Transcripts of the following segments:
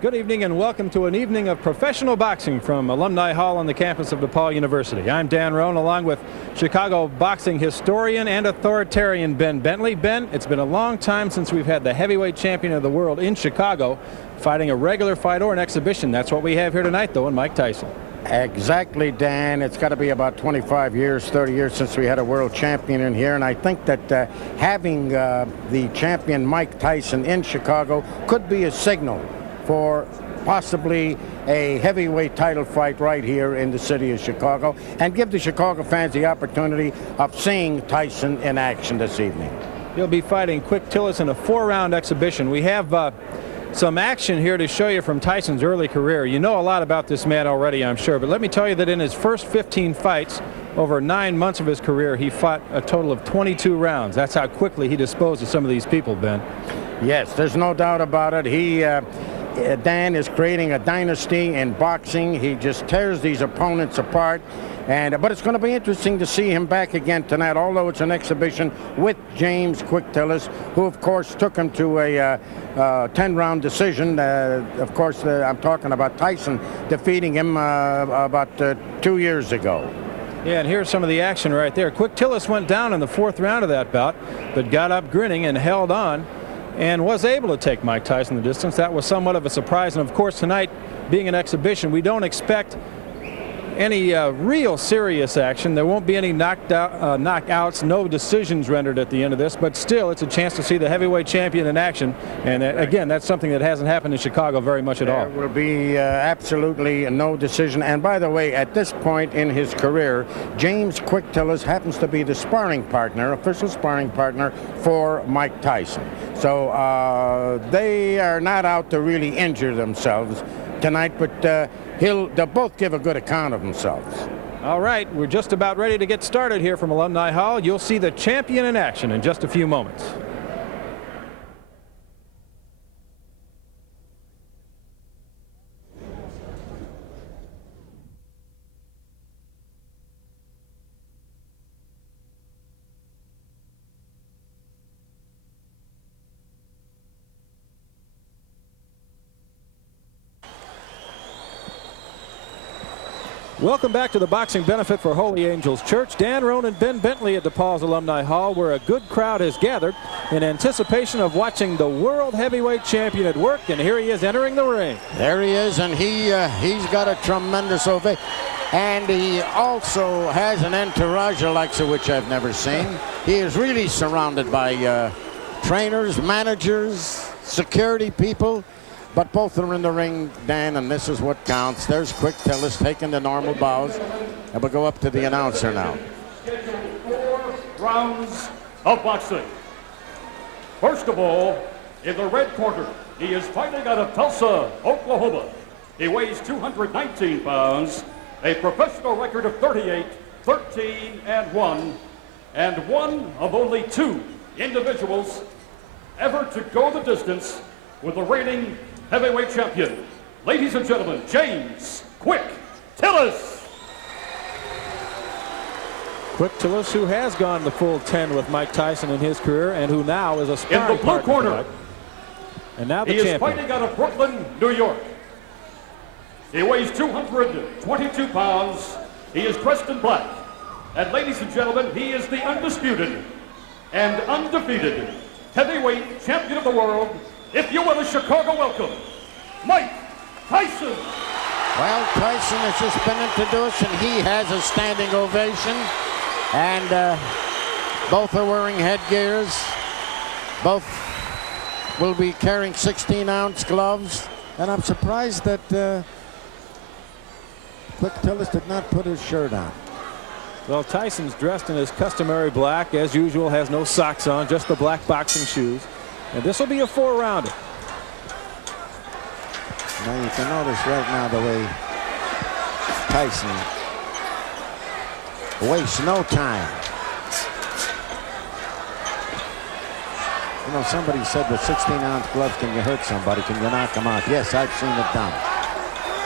Good evening and welcome to an evening of professional boxing from Alumni Hall on the campus of DePaul University. I'm Dan Roan along with Chicago boxing historian and authoritarian Ben Bentley. Ben, it's been a long time since we've had the heavyweight champion of the world in Chicago fighting a regular fight or an exhibition. That's what we have here tonight, though, in Mike Tyson. Exactly, Dan. It's got to be about 25 years, 30 years since we had a world champion in here, and I think that having the champion Mike Tyson in Chicago could be a signal for possibly a heavyweight title fight right here in the city of Chicago, and give the Chicago fans the opportunity of seeing Tyson in action this evening. He'll be fighting Quick Tillis in a 4-round exhibition. We have some action here to show you from Tyson's early career. You know a lot about this man already, I'm sure, but let me tell you that in his first 15 fights over 9 months of his career, he fought a total of 22 rounds. That's how quickly he disposed of some of these people, Ben. Yes, there's no doubt about it. Dan is creating a dynasty in boxing. He just tears these opponents apart. But it's going to be interesting to see him back again tonight, although it's an exhibition with James Quick Tillis, who, of course, took him to a 10-round decision. Of course, I'm talking about Tyson defeating him about 2 years ago. Yeah, and here's some of the action right there. Quick Tillis went down in the 4th round of that bout, but got up grinning and held on and was able to take Mike Tyson the distance. That was somewhat of a surprise. And, of course, tonight being an exhibition, we don't expect any real serious action. There won't be any knockouts, no decisions rendered at the end of this, but still it's a chance to see the heavyweight champion in action. And again, that's something that hasn't happened in Chicago very much at all. There will be absolutely no decision. And by the way, at this point in his career, James Quick Tillis happens to be the sparring partner, official sparring partner for Mike Tyson. So they are not out to really injure themselves tonight, but they'll both give a good account of themselves. All right, we're just about ready to get started here from Alumni Hall. You'll see the champion in action in just a few moments. Welcome back to the Boxing Benefit for Holy Angels Church. Dan Roan and Ben Bentley at DePaul's Alumni Hall, where a good crowd has gathered in anticipation of watching the world heavyweight champion at work. And here he is entering the ring. There he is, and he's got a tremendous ovation. And he also has an entourage, the likes of which I've never seen. He is really surrounded by trainers, managers, security people. But both are in the ring, Dan, and this is what counts. There's Quick Tillis taking the normal bows. And we'll go up to the announcer now. 4 rounds of boxing. First of all, in the red corner, he is fighting out of Tulsa, Oklahoma. He weighs 219 pounds, a professional record of 38, 13-1, and one of only 2 individuals ever to go the distance with the reigning heavyweight champion. Ladies and gentlemen, James Quick Tillis. Quick Tillis, who has gone the full 10 with Mike Tyson in his career and who now is a sparring in the blue corner tonight. And now the he champion. Is fighting out of Brooklyn, New York. He weighs 222 pounds. He is dressed in black. And ladies and gentlemen, he is the undisputed and undefeated heavyweight champion of the world. If you will, a Chicago welcome, Mike Tyson. Well, Tyson has just been introduced, and he has a standing ovation. And both are wearing headgears. Both will be carrying 16-ounce gloves. And I'm surprised that Quick Tillis did not put his shirt on. Well, Tyson's dressed in his customary black, as usual, has no socks on, just the black boxing shoes. And this will be a 4-rounder. Now you can notice right now the way Tyson wastes no time. You know, somebody said with 16-ounce gloves, can you hurt somebody? Can you knock them out? Yes, I've seen it done.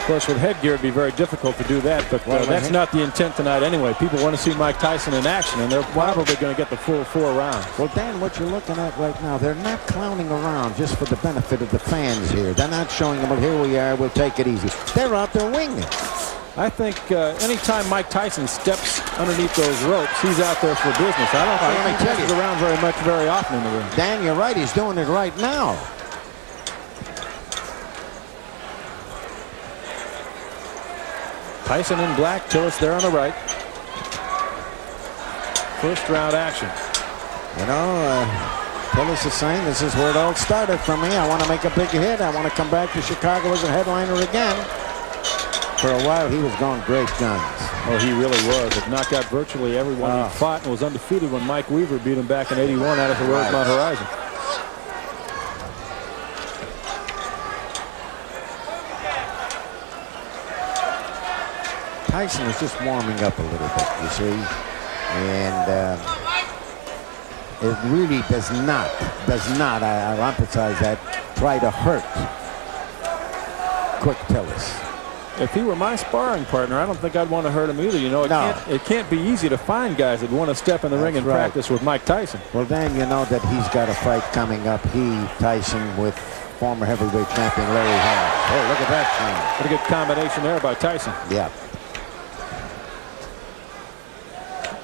Of course, with headgear, it'd be very difficult to do that, but that's not the intent tonight anyway. People want to see Mike Tyson in action, and they're probably going to get the full 4 rounds. Well, Dan, what you're looking at right now, they're not clowning around just for the benefit of the fans here. They're not showing them, well, here we are, we'll take it easy. They're out there winging. I think anytime Mike Tyson steps underneath those ropes, he's out there for business. I don't think he passes around very often in the ring. Dan, you're right. He's doing it right now. Tyson in black, Tillis there on the right. First round action. You know, Tillis is saying this is where it all started for me. I want to make a big hit. I want to come back to Chicago as a headliner again. For a while, he was going great guns. Oh, he really was. It knocked out virtually everyone he fought and was undefeated when Mike Weaver beat him back in '81 out of the Rosemont Horizon. Tyson is just warming up a little bit, you see, and it really does not, I'll emphasize that, try to hurt Quick Tillis. If he were my sparring partner, I don't think I'd want to hurt him either. You know, it can't be easy to find guys that want to step in the ring and practice with Mike Tyson. Well, then you know that he's got a fight coming up. Tyson, with former heavyweight champion Larry Holmes. Oh, look at that thing. Pretty good combination there by Tyson. Yeah.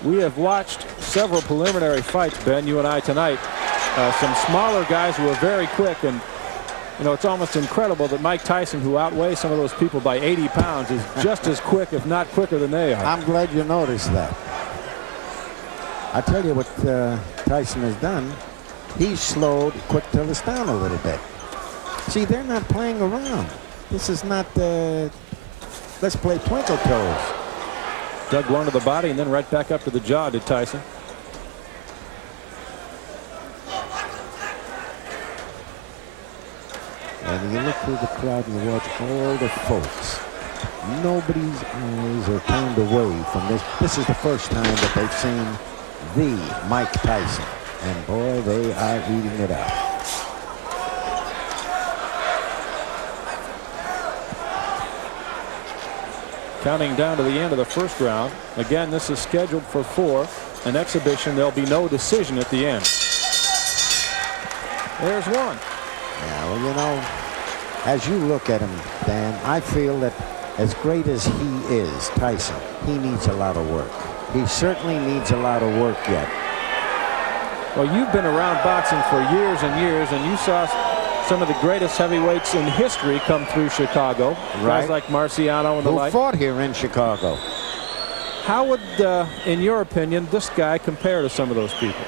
We have watched several preliminary fights, Ben, you and I tonight. Some smaller guys who are very quick, and you know, it's almost incredible that Mike Tyson, who outweighs some of those people by 80 pounds, is just as quick, if not quicker than they are. I'm glad you noticed that. I tell you what Tyson has done. He's slowed Quick Tillis down a little bit. See, they're not playing around. This is not let's play twinkle toes. Dug one to the body and then right back up to the jaw, did Tyson. And you look through the crowd and you watch all the folks. Nobody's eyes are turned away from this. This is the first time that they've seen the Mike Tyson. And boy, they are eating it up. Counting down to the end of the first round. Again, this is scheduled for 4. An exhibition. There'll be no decision at the end. There's one. Yeah, well, you know, as you look at him, Dan, I feel that as great as he is, Tyson, he needs a lot of work. He certainly needs a lot of work yet. Well, you've been around boxing for years and years, and you saw some of the greatest heavyweights in history come through Chicago. Right. Guys like Marciano and the like. Who fought here in Chicago. How would, in your opinion, this guy compare to some of those people?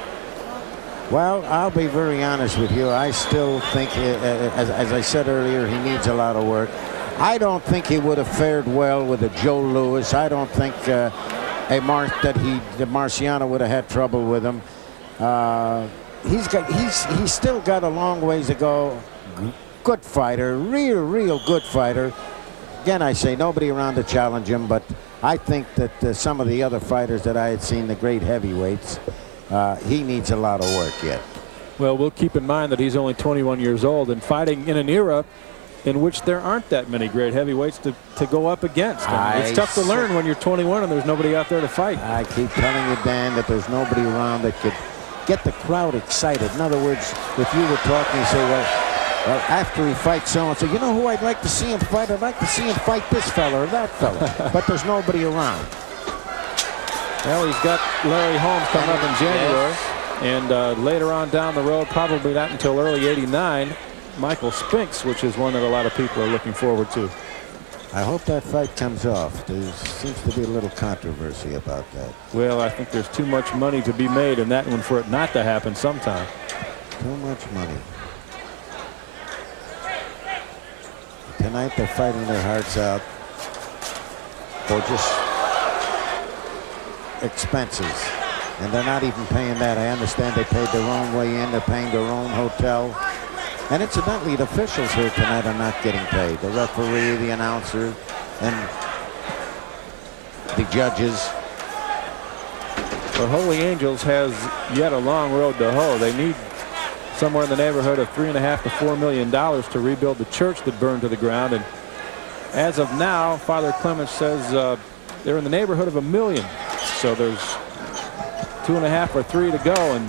Well, I'll be very honest with you. I still think, as I said earlier, he needs a lot of work. I don't think he would have fared well with a Joe Louis. I don't think Marciano would have had trouble with him. He's still got a long ways to go. Good fighter, real good fighter. Again, I say nobody around to challenge him, but I think that some of the other fighters that I had seen, the great heavyweights, he needs a lot of work yet. Well, we'll keep in mind that he's only 21 years old and fighting in an era in which there aren't that many great heavyweights to go up against. It's tough to learn when you're 21 and there's nobody out there to fight. I keep telling you, Dan, that there's nobody around that could get the crowd excited. In other words, if you were talking, you say, well, after he fights so-and-so, you know who I'd like to see him fight? I'd like to see him fight this fella or that fella. But there's nobody around. Well, he's got Larry Holmes coming up in January. And later on down the road, probably not until early '89, Michael Spinks, which is one that a lot of people are looking forward to. I hope that fight comes off. There seems to be a little controversy about that. Well, I think there's too much money to be made in that one for it not to happen sometime. Too much money. Tonight they're fighting their hearts out for just expenses. And they're not even paying that. I understand they paid their own way in. They're paying their own hotel. And incidentally, the officials here tonight are not getting paid. The referee, the announcer, and the judges. Well, Holy Angels has yet a long road to hoe. They need somewhere in the neighborhood of $3.5 to $4 million to rebuild the church that burned to the ground. And As of now, Father Clements says they're in the neighborhood of 1 million. So there's 2.5 or 3 to go, and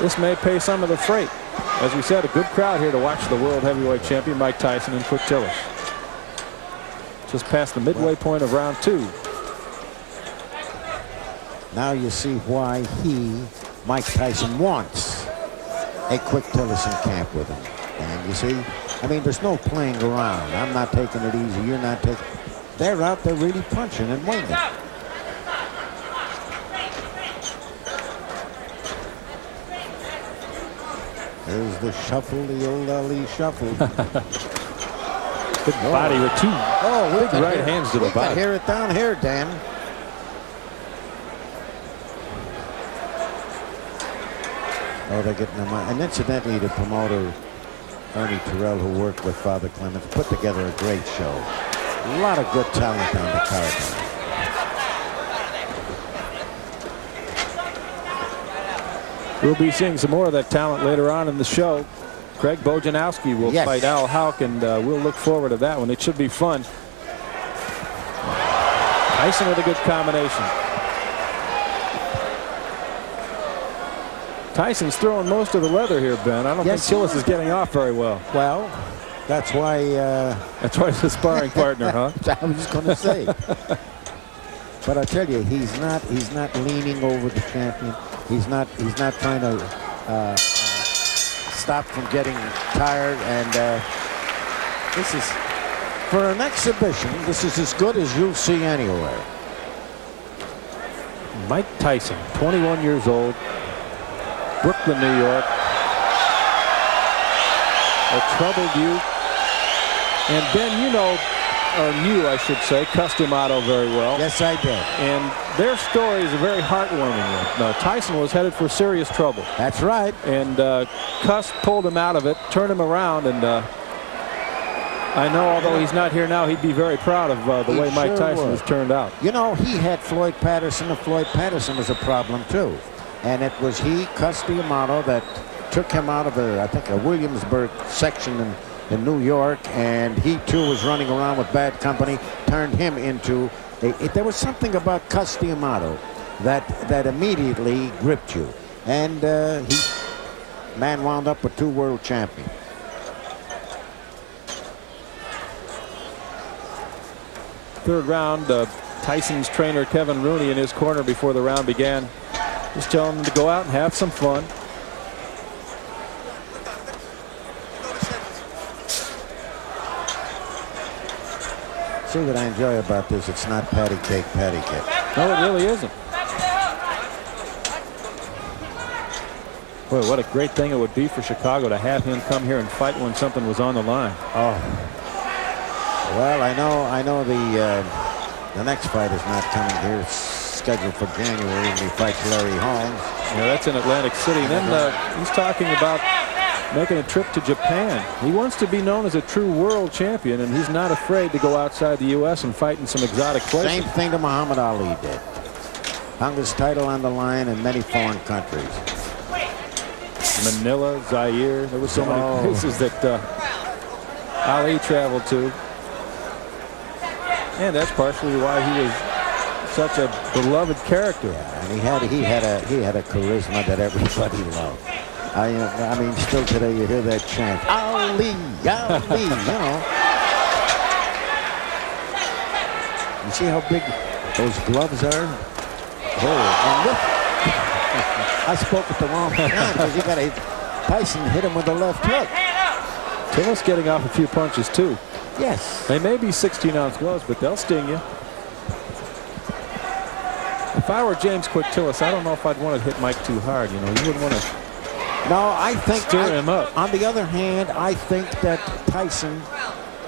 this may pay some of the freight. As we said, a good crowd here to watch the world heavyweight champion Mike Tyson and Quick Tillis. Just past the midway point of round 2. Now you see why Mike Tyson, wants a Quick Tillis in camp with him. And you see, I mean, there's no playing around. I'm not taking it easy. You're not taking. They're out there really punching and winging. There's the shuffle, the old Ali shuffle. Good body with 2 big right hands to the body. Hear it down here, Dan. Oh, they're getting them. And incidentally, the promoter, Ernie Terrell, who worked with Father Clements, put together a great show. A lot of good talent on the card. We'll be seeing some more of that talent later on in the show. Craig Bojanowski will fight Al Hauk, and we'll look forward to that one. It should be fun. Tyson with a good combination. Tyson's throwing most of the leather here, Ben. I don't think Tillis is getting off very well. Well, that's why. That's why he's a sparring partner, huh? I was just going to say. But I tell you, he's not leaning over the champion. He's not trying to stop from getting tired. And this is, for an exhibition, this is as good as you'll see anywhere. Mike Tyson, 21 years old, Brooklyn, New York. A troubled youth. And Ben, you know, or knew, I should say, Cus D'Amato very well. Yes, I did. And their story is a very heartwarming one. Tyson was headed for serious trouble. That's right. And Cus pulled him out of it, turned him around, and I know, although he's not here now, he'd be very proud of the way Mike Tyson has turned out. You know, he had Floyd Patterson, and Floyd Patterson was a problem too. And it was Cus D'Amato, that took him out of I think a Williamsburg section in New York, and he too was running around with bad company, turned him into there was something about Cus D'Amato that immediately gripped you, and man wound up with 2 world champions. Third round, Tyson's trainer Kevin Rooney in his corner before the round began, just telling him to go out and have some fun. See what I enjoy about this, it's not patty cake. No, it really isn't. Boy, what a great thing it would be for Chicago to have him come here and fight when something was on the line. Oh. Well, I know the next fight is not coming here. It's scheduled for January, and he fights Larry Holmes. Yeah, that's in Atlantic City. And then he's talking about making a trip to Japan. He wants to be known as a true world champion, and he's not afraid to go outside the U.S. and fight in some exotic places. Same thing that Muhammad Ali did. Hung his title on the line in many foreign countries. Manila, Zaire. There were so many places that Ali traveled to. And that's partially why he was such a beloved character. Yeah, and he had a charisma that everybody loved. I mean, still today you hear that chant, Ali, Ali, you know. You see how big those gloves are? Oh, and look. I spoke at the wrong time because Tyson hit him with the left hook. Tillis getting off a few punches too. Yes. They may be 16-ounce gloves, but they'll sting you. If I were James Quick Tillis, I don't know if I'd want to hit Mike too hard. You know, you wouldn't want to. No, I think stir him up. On the other hand, I think that Tyson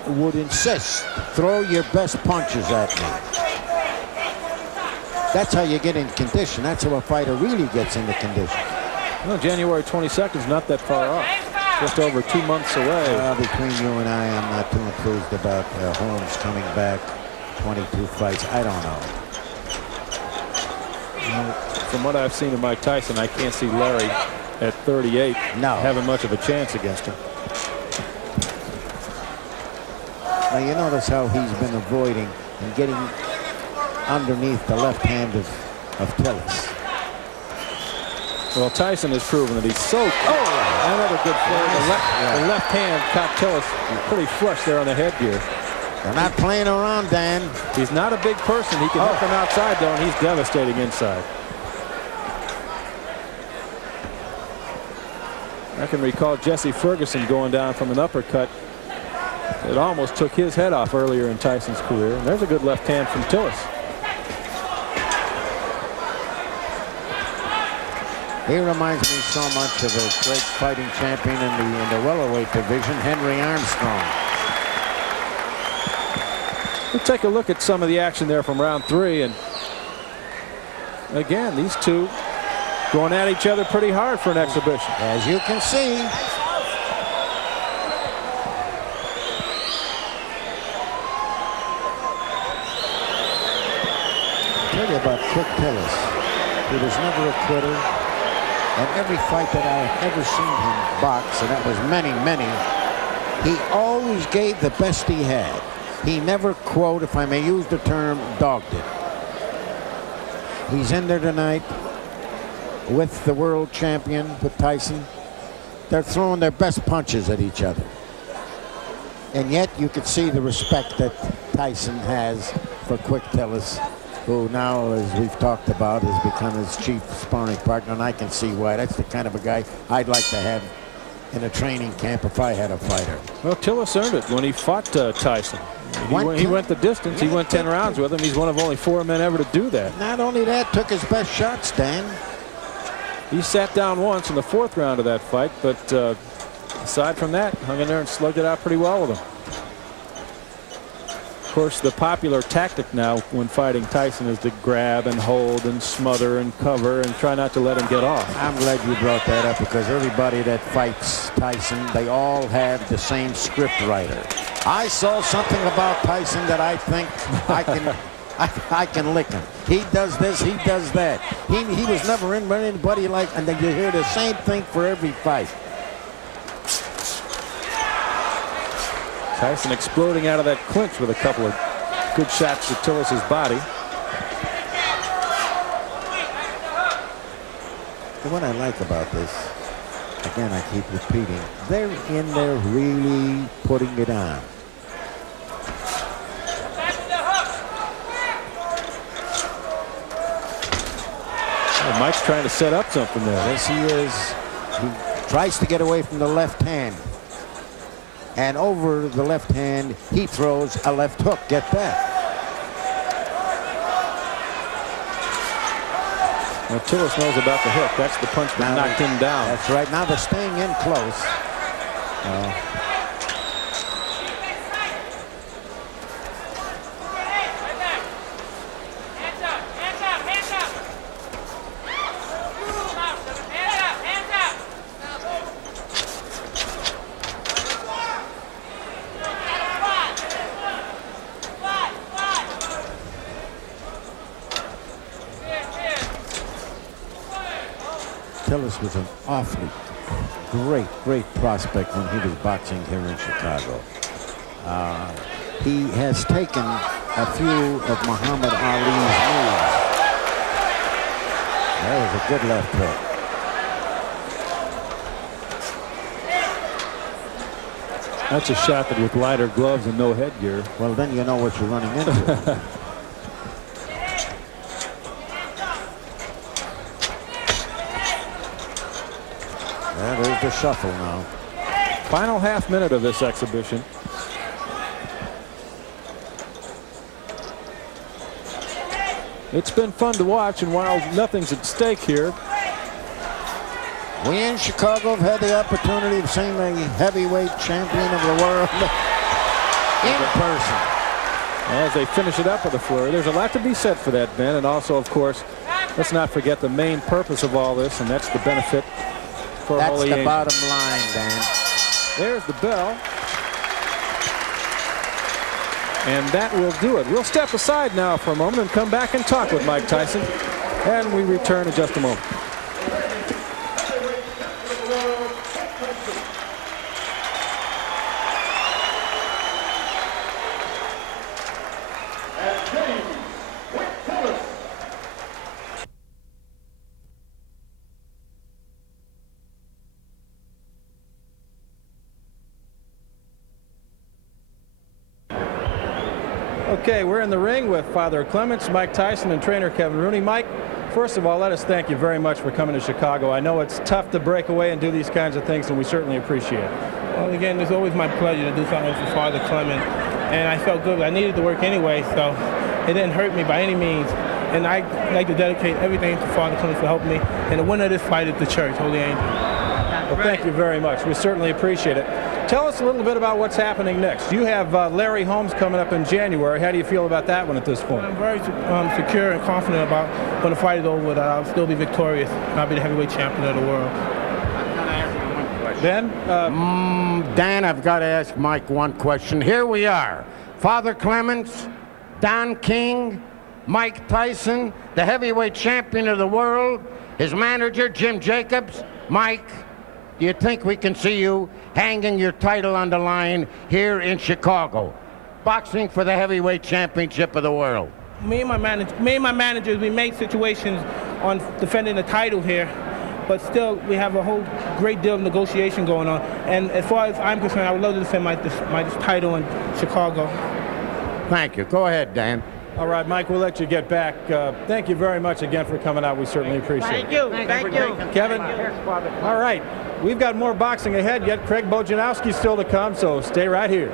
would insist, throw your best punches at me. That's how you get in condition. That's how a fighter really gets into condition. Well, January 22nd is not that far off. Just over 2 months away. Between you and I'm not too enthused about Holmes coming back. 22 fights. I don't know. From what I've seen of Mike Tyson, I can't see Larry at 38 having much of a chance against him. Now you notice how he's been avoiding and getting underneath the left hand of Tillis. Well, Tyson has proven that he's so. Oh, another good play. The left hand caught Tillis pretty flush there on the headgear. They're not playing around, Dan. He's not a big person. He can hit from outside, though, and he's devastating inside. I can recall Jesse Ferguson going down from an uppercut. It almost took his head off earlier in Tyson's career. And there's a good left hand from Tillis. He reminds me so much of a great fighting champion in the welterweight division, Henry Armstrong. We'll take a look at some of the action there from round 3. And again, these two going at each other pretty hard for an exhibition. As you can see. I'll tell you about Quick Tillis. He was never a quitter. And every fight that I've ever seen him box, and that was many, many, he always gave the best he had. He never, quote, if I may use the term, dogged it. He's in there tonight with the world champion, with Tyson. They're throwing their best punches at each other. And yet you could see the respect that Tyson has for Quick Tillis, who now, as we've talked about, has become his chief sparring partner, and I can see why. That's the kind of a guy I'd like to have in a training camp if I had a fighter. Well, Tillis earned it when he fought Tyson. He went the distance. He went 10 rounds with him. He's one of only 4 men ever to do that. Not only that, took his best shots, Dan. He sat down once in the 4th round of that fight, but aside from that, hung in there and slugged it out pretty well with him. Of course, the popular tactic now when fighting Tyson is to grab and hold and smother and cover and try not to let him get off. I'm glad you brought that up, because everybody that fights Tyson, they all have the same script writer. I saw something about Tyson that I think I can lick him. He does this, he does that. He was never in anybody like, and then you hear the same thing for every fight. Tyson exploding out of that clinch with a couple of good shots to Tillis's body. What I like about this, again, I keep repeating, they're in there really putting it on. Well, Mike's trying to set up something there. Yes, he is. He tries to get away from the left hand. And over the left hand, he throws a left hook. Get that. Well, Tillis knows about the hook. That's the punch that knocked him down. That's right. Now they're staying in close. Tillis was an awfully great prospect when he was boxing here in Chicago. He has taken a few of Muhammad Ali's moves. That was a good left hook. That's a shot that with lighter gloves and no headgear. Well, then you know what you're running into. There's the shuffle now. Final half minute of this exhibition. It's been fun to watch, and while nothing's at stake here, we in Chicago have had the opportunity of seeing a heavyweight champion of the world in person. As they finish it up with a flurry, there's a lot to be said for that, Ben, and also, of course, let's not forget the main purpose of all this, and that's the benefit for That's Holy the Angel. bottom line, Dan. There's the bell. And that will do it. We'll step aside now for a moment and come back and talk with Mike Tyson. And we return in just a moment. Okay, we're in the ring with Father Clements, Mike Tyson, and trainer Kevin Rooney. Mike, first of all, let us thank you very much for coming to Chicago. I know it's tough to break away and do these kinds of things, and we certainly appreciate it. Well, again, it's always my pleasure to do something for Father Clement, and I felt good. I needed to work anyway, so it didn't hurt me by any means. And I'd like to dedicate everything to Father Clement for helping me. And the winner of this fight is the church, Holy Angel. Well, thank you very much. We certainly appreciate it. Tell us a little bit about what's happening next. You have Larry Holmes coming up in January. How do you feel about that one at this point? I'm very secure and confident about when the fight is over that I'll still be victorious. And I'll be the heavyweight champion of the world. Ben? Dan, I've got to ask Mike one question. Here we are. Father Clements, Don King, Mike Tyson, the heavyweight champion of the world, his manager, Jim Jacobs. Mike, do you think we can see you hanging your title on the line here in Chicago, boxing for the heavyweight championship of the world? Me and my managers, we made situations on defending the title here, but still we have a whole great deal of negotiation going on. And as far as I'm concerned, I would love to defend my title in Chicago. Thank you. Go ahead, Dan. All right, Mike, we'll let you get back. Thank you very much again for coming out. We certainly appreciate it. Thank you. Kevin? All right. We've got more boxing ahead yet. Craig Bojanowski's still to come, so stay right here.